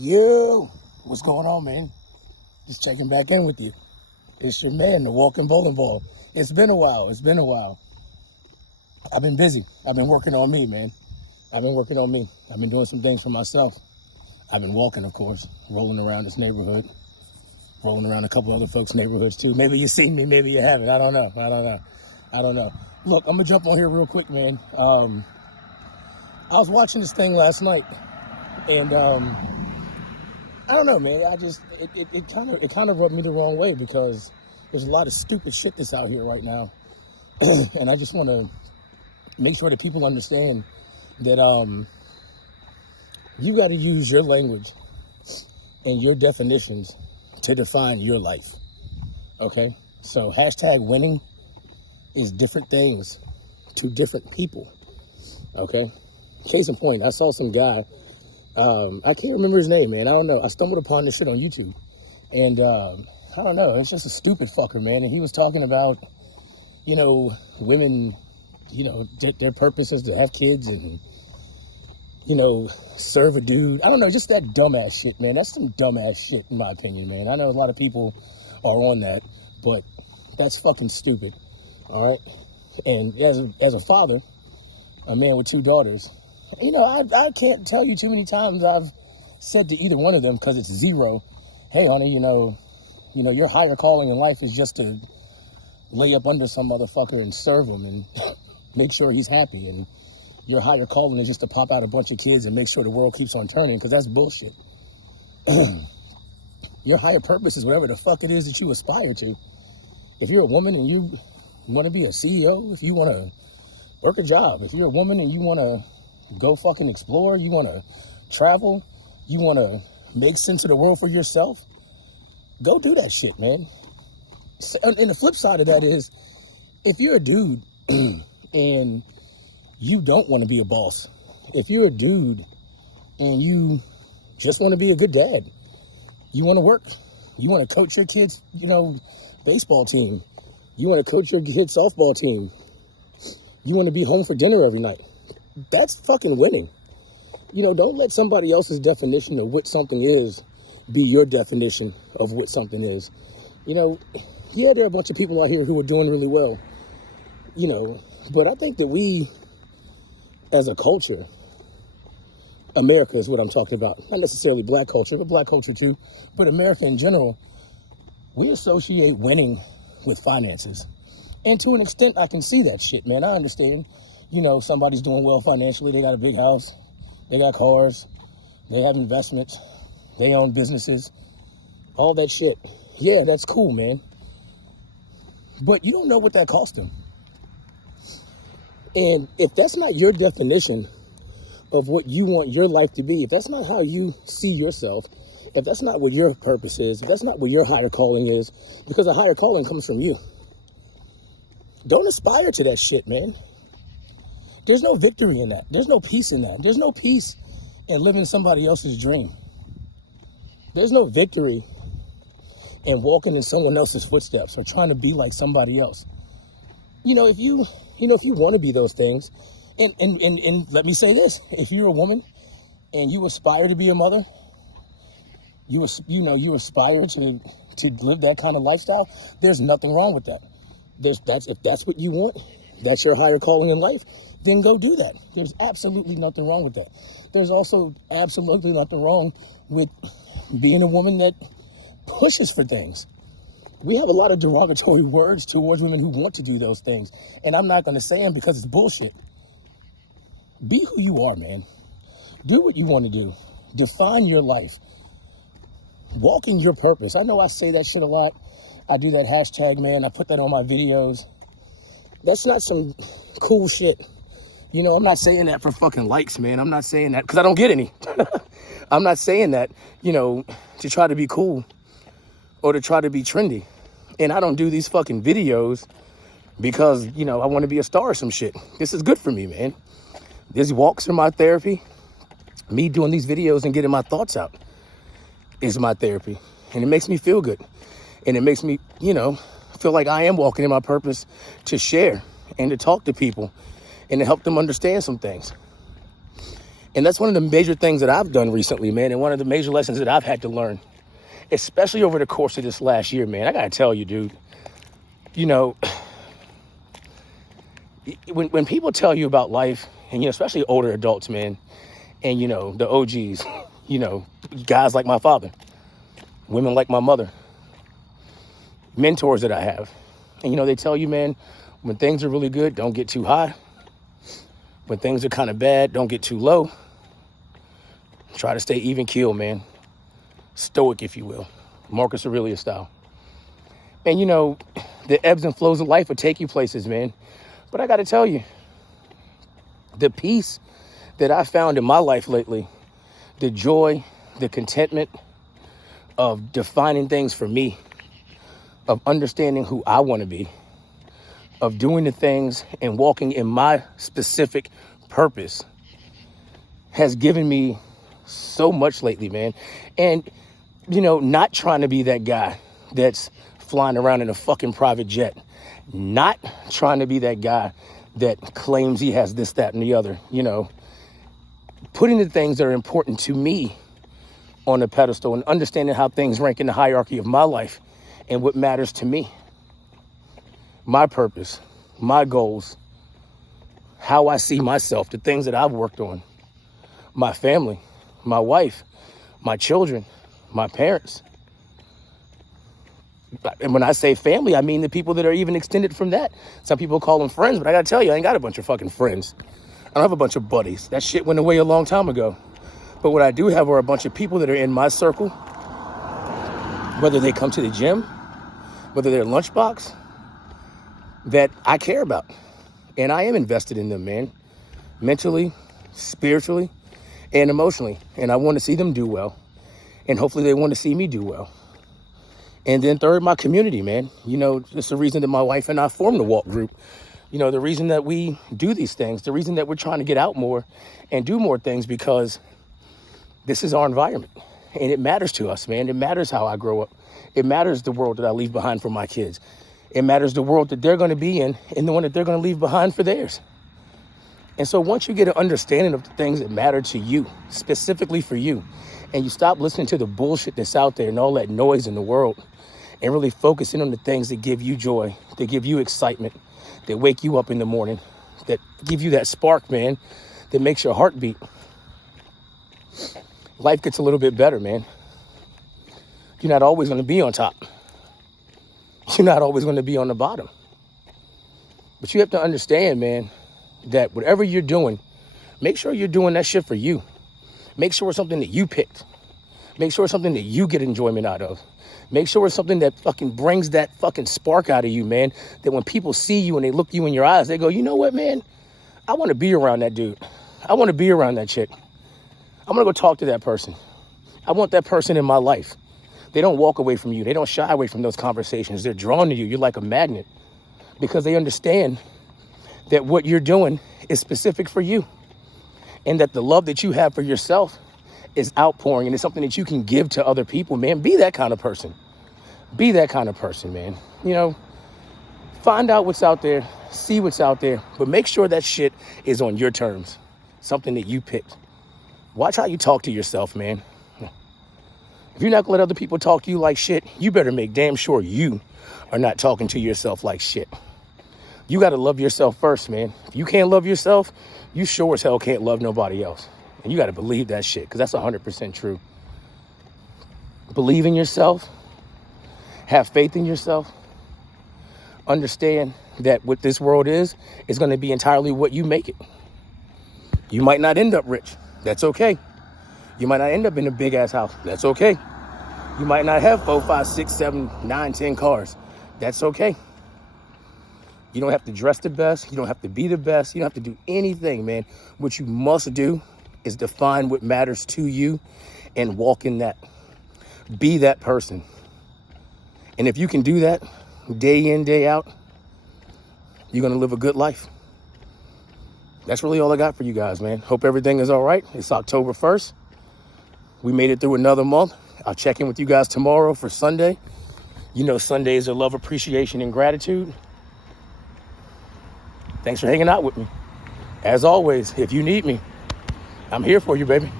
Yo, what's going on, man? Just checking back in with you. It's your man, the walking bowling ball. It's been a while. I've been busy. I've been working on me, man. I've been doing some things for myself. I've been walking, of course, rolling around this neighborhood, rolling around a couple other folks' neighborhoods too. Maybe you've seen me, maybe you haven't. I don't know. Look, I'm gonna jump on here real quick, man. I was watching this thing last night, and I don't know, man. It kind of rubbed me the wrong way because there's a lot of stupid shit that's out here right now, and I just want to make sure that people understand that you got to use your language and your definitions to define your life. Okay, so hashtag winning is different things to different people. Okay, case in point, I saw some guy. I can't remember his name, man. I don't know. I stumbled upon this shit on YouTube. And I don't know. It's just a stupid fucker, man. And he was talking about, women, their purpose is to have kids and, serve a dude. I don't know. Just that dumbass shit, man. That's some dumbass shit, in my opinion, man. I know a lot of people are on that, but that's fucking stupid. All right. And as a father, a man with 2 daughters, I can't tell you too many times I've said to either one of them, because it's zero, hey, honey, your higher calling in life is just to lay up under some motherfucker and serve him and make sure he's happy. And your higher calling is just to pop out a bunch of kids and make sure the world keeps on turning, because that's bullshit. Your higher purpose is whatever the fuck it is that you aspire to. If you're a woman and you want to be a CEO, if you want to work a job, if you're a woman and you want to go fucking explore, you want to travel, you want to make sense of the world for yourself, go do that shit, man. And the flip side of that is, if you're a dude and you don't want to be a boss, if you're a dude and you just want to be a good dad, you want to work, you want to coach your kids, baseball team, you want to coach your kids' softball team, you want to be home for dinner every night, that's fucking winning. Don't let somebody else's definition of what something is be your definition of what something is. There are a bunch of people out here who are doing really well, but I think that we, as a culture, America is what I'm talking about, not necessarily black culture, but black culture too, but America in general, we associate winning with finances. And to an extent, I can see that shit, man. I understand. Somebody's doing well financially. They got a big house. They got cars. They have investments. They own businesses. All that shit. Yeah, that's cool, man. But you don't know what that cost them. And if that's not your definition of what you want your life to be, if that's not how you see yourself, if that's not what your purpose is, if that's not what your higher calling is, because a higher calling comes from you, don't aspire to that shit, man. There's no victory in that. There's no peace in that. There's no peace in living somebody else's dream. There's no victory in walking in someone else's footsteps or trying to be like somebody else. If you want to be those things, and let me say this, if you're a woman and you aspire to be a mother, you aspire to live that kind of lifestyle, there's nothing wrong with that. If that's what you want, that's your higher calling in life, then go do that. There's absolutely nothing wrong with that. There's also absolutely nothing wrong with being a woman that pushes for things. We have a lot of derogatory words towards women who want to do those things. And I'm not going to say them because it's bullshit. Be who you are, man. Do what you want to do. Define your life. Walk in your purpose. I know I say that shit a lot. I do that hashtag, man. I put that on my videos. That's not some cool shit. I'm not saying that for fucking likes, man. I'm not saying that because I don't get any. I'm not saying that, to try to be cool or to try to be trendy. And I don't do these fucking videos because, I want to be a star or some shit. This is good for me, man. These walks are my therapy. Me doing these videos and getting my thoughts out is my therapy. And it makes me feel good. And it makes me, feel like I am walking in my purpose to share and to talk to people and to help them understand some things. And that's one of the major things that I've done recently, man, and one of the major lessons that I've had to learn, especially over the course of this last year, man. I gotta tell you, dude, you know, when people tell you about life, and, especially older adults, man, and, the OGs, guys like my father, women like my mother, mentors that I have, and, they tell you, man, when things are really good, don't get too high. When things are kind of bad, don't get too low. Try to stay even keel, man. Stoic, if you will. Marcus Aurelius style. And, the ebbs and flows of life will take you places, man. But I got to tell you, the peace that I found in my life lately, the joy, the contentment of defining things for me, of understanding who I want to be, of doing the things and walking in my specific purpose has given me so much lately, man. And, not trying to be that guy that's flying around in a fucking private jet, not trying to be that guy that claims he has this, that, and the other, putting the things that are important to me on a pedestal and understanding how things rank in the hierarchy of my life and what matters to me. My purpose, my goals, how I see myself, the things that I've worked on, my family, my wife, my children, my parents. And when I say family, I mean the people that are even extended from that. Some people call them friends, but I gotta tell you, I ain't got a bunch of fucking friends. I don't have a bunch of buddies. That shit went away a long time ago. But what I do have are a bunch of people that are in my circle, whether they come to the gym, whether they're lunchbox, that I care about. And I am invested in them, man. Mentally, spiritually, and emotionally. And I want to see them do well. And hopefully they want to see me do well. And then third, my community, man. It's the reason that my wife and I formed the walk group. The reason that we do these things, the reason that we're trying to get out more and do more things, because this is our environment. And it matters to us, man. It matters how I grow up. It matters the world that I leave behind for my kids. It matters the world that they're going to be in and the one that they're going to leave behind for theirs. And so once you get an understanding of the things that matter to you, specifically for you, and you stop listening to the bullshit that's out there and all that noise in the world, and really focusing on the things that give you joy, that give you excitement, that wake you up in the morning, that give you that spark, man, that makes your heart beat, life gets a little bit better, man. You're not always going to be on top. You're not always going to be on the bottom. But you have to understand, man, that whatever you're doing, make sure you're doing that shit for you. Make sure it's something that you picked. Make sure it's something that you get enjoyment out of. Make sure it's something that fucking brings that fucking spark out of you, man. That when people see you and they look you in your eyes, they go, you know what, man? I want to be around that dude. I want to be around that chick. I'm going to go talk to that person. I want that person in my life. They don't walk away from you. They don't shy away from those conversations. They're drawn to you. You're like a magnet because they understand that what you're doing is specific for you and that the love that you have for yourself is outpouring and it's something that you can give to other people, man. Be that kind of person. Be that kind of person, man. Find out what's out there, see what's out there, but make sure that shit is on your terms, something that you picked. Watch how you talk to yourself, man. If you're not gonna let other people talk to you like shit, you better make damn sure you are not talking to yourself like shit. You gotta love yourself first, man. If you can't love yourself, you sure as hell can't love nobody else. And you gotta believe that shit, because that's 100% true. Believe in yourself. Have faith in yourself. Understand that what this world is gonna be entirely what you make it. You might not end up rich. That's okay. You might not end up in a big ass house. That's okay. You might not have 4, 5, 6, 7, 9, 10 cars. That's okay. You don't have to dress the best. You don't have to be the best. You don't have to do anything, man. What you must do is define what matters to you and walk in that. Be that person. And if you can do that day in, day out, you're going to live a good life. That's really all I got for you guys, man. Hope everything is all right. It's October 1st. We made it through another month. I'll check in with you guys tomorrow for Sunday. Sundays are love, appreciation, and gratitude. Thanks for hanging out with me. As always, if you need me, I'm here for you, baby.